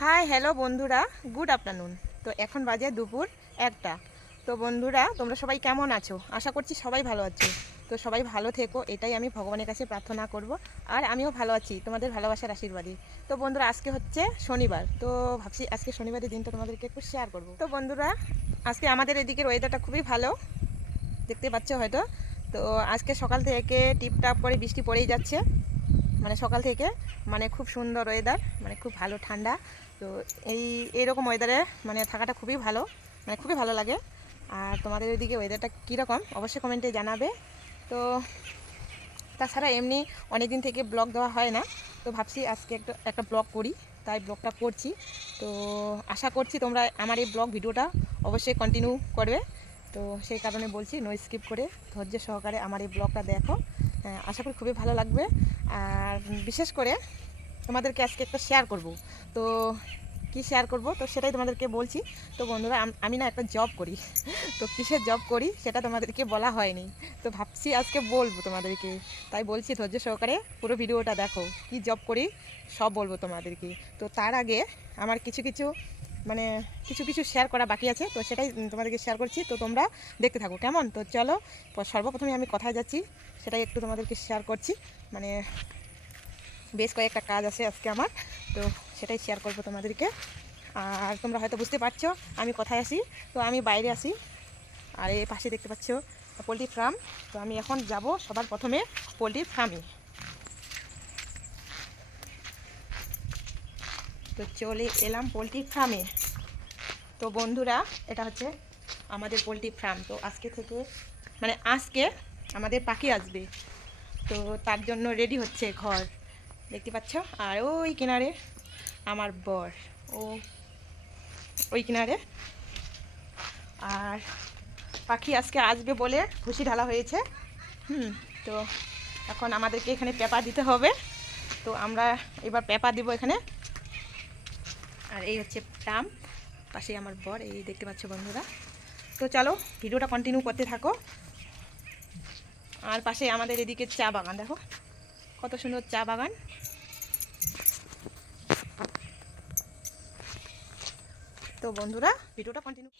High hello বন্ধুরা। Good afternoon তো এখন বাজে দুপুর একটা। তো বন্ধুরা, তোমরা সবাই কেমন আছো? আশা করছি সবাই ভালো আছো। তো সবাই ভালো থেকো, এটাই আমি ভগবানের কাছে প্রার্থনা করব। আর আমিও ভালো আছি, তোমাদের ভালোবাসার আশীর্বাদে। তো বন্ধুরা, আজকে হচ্ছে শনিবার। তো ভাবছি আজকে শনিবারের দিনটা তোমাদেরকে একটু শেয়ার করব। তো বন্ধুরা, আজকে আমাদের এদিকের ওয়েদারটা খুবই ভালো। দেখতে পাচ্ছ হয়তো। তো আজকে সকাল থেকে টিপটাপ করে বৃষ্টি পড়েই যাচ্ছে। মানে সকাল থেকে মানে খুব সুন্দর ওয়েদার মানে খুব ভালো ঠান্ডা। তো এই, এইরকম ওয়েদারে মানে থাকাটা খুবই ভালো মানে খুবই ভালো লাগে। আর তোমাদের ওইদিকে ওয়েদারটা কীরকম, অবশ্যই কমেন্টে জানাবে। তো তাছাড়া এমনি অনেক দিন থেকে ব্লগ দেওয়া হয় না, তো ভাবছি আজকে একটা একটা ব্লগ করি, তাই ব্লগটা করছি। তো আশা করছি তোমরা আমার এই ব্লগ ভিডিওটা অবশ্যই কন্টিনিউ করবে। তো সেই কারণে বলছি নো স্কিপ করে ধৈর্য সহকারে আমার এই ব্লগটা দেখো। আশা করি খুবই ভালো লাগবে। আর বিশেষ করে তোমাদেরকে আজকে একটা শেয়ার করব। তো কি শেয়ার করব? তো সেটাই তোমাদেরকে বলছি। তো বন্ধুরা, আমি না একটা জব করি। তো কিসের জব করি? সেটা তোমাদেরকে বলা হয়নি। তো ভাবছি আজকে বলব তোমাদেরকে। তাই বলছি ধৈর্য সহকারে পুরো ভিডিওটা দেখো। কি জব করি? সব বলব তোমাদেরকে। তো তার আগে আমার কিছু কিছু মানে কিছু কিছু শেয়ার করা বাকি আছে। তো সেটাই তোমাদেরকে শেয়ার করছি। তো তোমরা দেখতে থাকো। কেমন? তো চলো সর্বপ্রথমে আমি কথায় যাচ্ছি। সেটাই একটু তোমাদেরকে শেয়ার করছি। মানে বেশ কয়েকটা কাজ আছে আজকে আমার, তো সেটাই শেয়ার করব তোমাদেরকে। আর তোমরা হয়তো বুঝতে পারছ, আমি কোথায় আসি তো আমি বাইরে আসি আর এই পাশে দেখতে পাচ্ছ পোলট্রি ফার্ম। তো আমি এখন যাব সবার প্রথমে পোলট্রি ফার্মে। তো চলে এলাম পোলট্রি ফার্মে। তো বন্ধুরা, এটা হচ্ছে আমাদের পোলট্রি ফার্ম। তো আজকে থেকে মানে আজকে আমাদের পাখি আসবে। তো তার জন্য রেডি হচ্ছে ঘর। দেখতে পাচ্ছ? আর ওই কিনারে আমার বর। ও ওই কিনারে। আর পাখি আজকে আসবে বলে খুশি ঢালা হয়েছে। হুম, তো এখন আমাদেরকে এখানে পেপার দিতে হবে। তো আমরা এবার পেপার দিব এখানে। আর এই হচ্ছে ট্রাম পাশে আমার বর, এই দেখতে পাচ্ছ বন্ধুরা। তো চলো, ভিডিওটা কন্টিনিউ করতে থাকো। আর পাশে আমাদের এদিকে চা বাগান, দেখো। কত সুন্দর চা বাগান। তো বন্ধুরা, ভিডিওটা কন্টিনিউ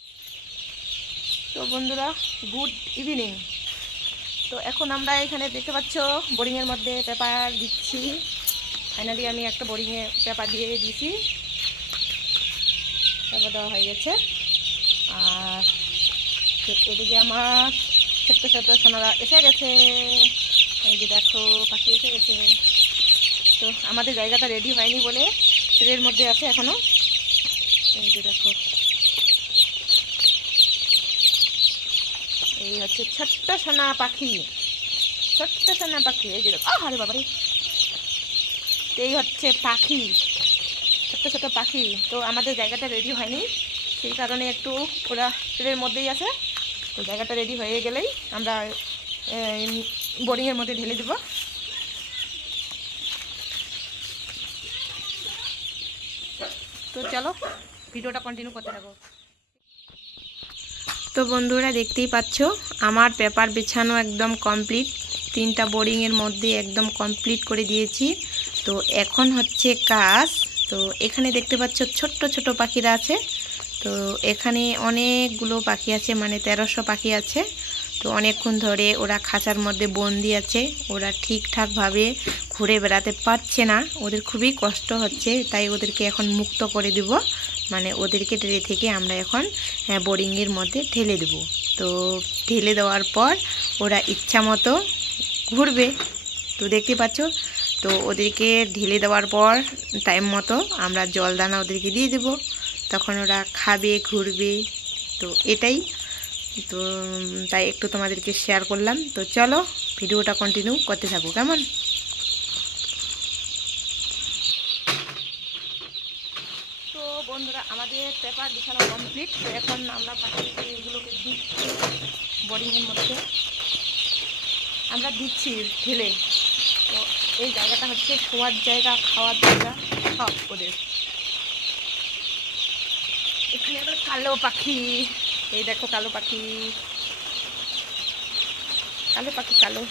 তো বন্ধুরা গুড ইভিনিং তো এখন আমরা এখানে দেখতে পাচ্ছ বোরিংয়ের মধ্যে পেপার দিচ্ছি। ফাইনালি আমি একটা বোরিংয়ে পেপার দিয়ে দিয়েছি। পেপার দেওয়া হয়ে গেছে। আর এদিকে আমার ছোট্ট ছোট্ট সোনারা এসে গেছে। এই যে দেখো, পাখি এসে গেছে। তো আমাদের জায়গাটা রেডি হয়নি বলে ট্রেনের মধ্যে আছে এখনও। এই যে দেখো। এই হচ্ছে ছোট্ট সোনা পাখি। ছোট্ট সোনা পাখি, এই যে দেখো। আরে বাবারে। এই হচ্ছে পাখি। ছোট্ট ছোট্ট পাখি। তো আমাদের জায়গাটা রেডি হয়নি। সেই কারণে একটু ওরা ট্রেনের মধ্যেই আছে। তো জায়গাটা রেডি হয়ে গেলেই আমরা বোরিংয়ের মধ্যে ঢেলে দেবো। তো চলো, ভিডিওটা কন্টিনিউ করতে থাকো। তো বন্ধুরা দেখতেই পাচ্ছ, আমার পেপার বিছানো একদম কমপ্লিট তিনটা বোরিংয়ের মধ্যে একদম কমপ্লিট করে দিয়েছি। তো এখন হচ্ছে কাজ। তো এখানে দেখতে পাচ্ছ ছোট্ট ছোট পাখিরা আছে। তো এখানে অনেকগুলো পাখি আছে মানে তেরোশো পাখি আছে। তো অনেকক্ষণ ধরে ওরা খাঁচার মধ্যে বন্দি আছে। ওরা ঠিকঠাকভাবে ঘুরে বেড়াতে পারছে না। ওদের খুবই কষ্ট হচ্ছে তাই ওদেরকে এখন মুক্ত করে দিব। মানে ওদেরকে ট্রে থেকে আমরা এখন হ্যাঁ, বোরিংয়ের মধ্যে ঢেলে দেব। তো ঢেলে দেওয়ার পর ওরা ইচ্ছা মতো ঘুরবে। তো দেখতে পাচ্ছ? তো ওদেরকে ঢেলে দেওয়ার পর টাইম মতো আমরা জল দানা ওদেরকে দিয়ে দেব। তখন ওরা খাবে ঘুরবে। তো এটাই তো, তাই একটু তোমাদেরকে শেয়ার করলাম। তো চলো, ভিডিওটা কন্টিনিউ করতে থাকো, কেমন? তো বন্ধুরা, আমাদের পেপার বিছানো কমপ্লিট তো এখন আমরা পাখিকে এগুলোকে দিচ্ছি বোরিংয়ের মধ্যে। আমরা দিচ্ছি ঢেলে। তো এই জায়গাটা হচ্ছে শোয়ার জায়গা, খাওয়ার জায়গা, সব ওদের। এখানে আবার কালো পাখি। এই দেখো কালো পাখি। কালো পাখি কালো।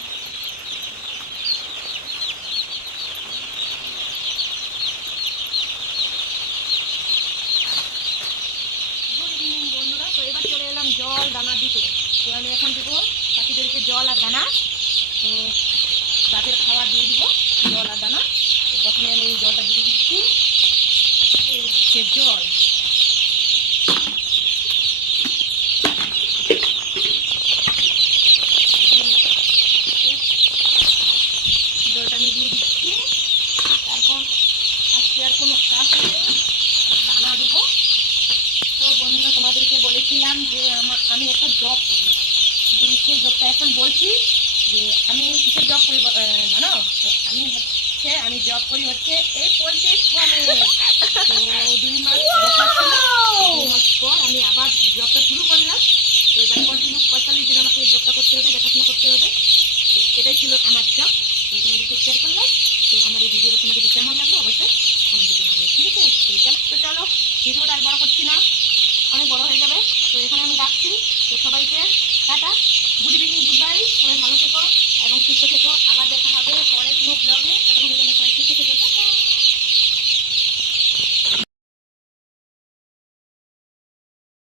জল দানা দিতে। তো আমি এখন দেবো পাখিদেরকে জল আর দানা। তো তাদের খাওয়া দিয়ে দিব জল আর দানা। তো প্রথমে আমি জলটা দিয়ে দিচ্ছি। জল। বলেছিলাম যে আমার আমি একটা জব করি। কিন্তু সেই জবটা এখন বলছি যে আমি কিসের জব করি জানো? তো আমি হচ্ছে আমি জব করি হচ্ছে এই পোলট্রি ফার্মে। তো দুই মাস দুই মাস পর আমি আবার জবটা শুরু করলাম। তো এবার কন্টিনিউ পঁয়তাল্লিশ দিন আমাকে জবটা করতে হবে দেখাশোনা করতে হবে। তো এটাই ছিল আমার জব তো তোমাদেরকে শেয়ার করলাম। তো আমার এই ভিডিওটা তোমাদের কেমন লাগল? অবশ্যই কমেন্টে জানাবে। ঠিক আছে? তো চলো ভিডিওটা আর বড় করছি না। অনেক বড় হয়ে যাবে। তো এখানে আমি রাখছি তো সবাইকে tata. Good evening, good bye. সবাই ভালো থেকো এবং সুস্থ থেকো। আবার দেখা হবে পরের কোনো ব্লগে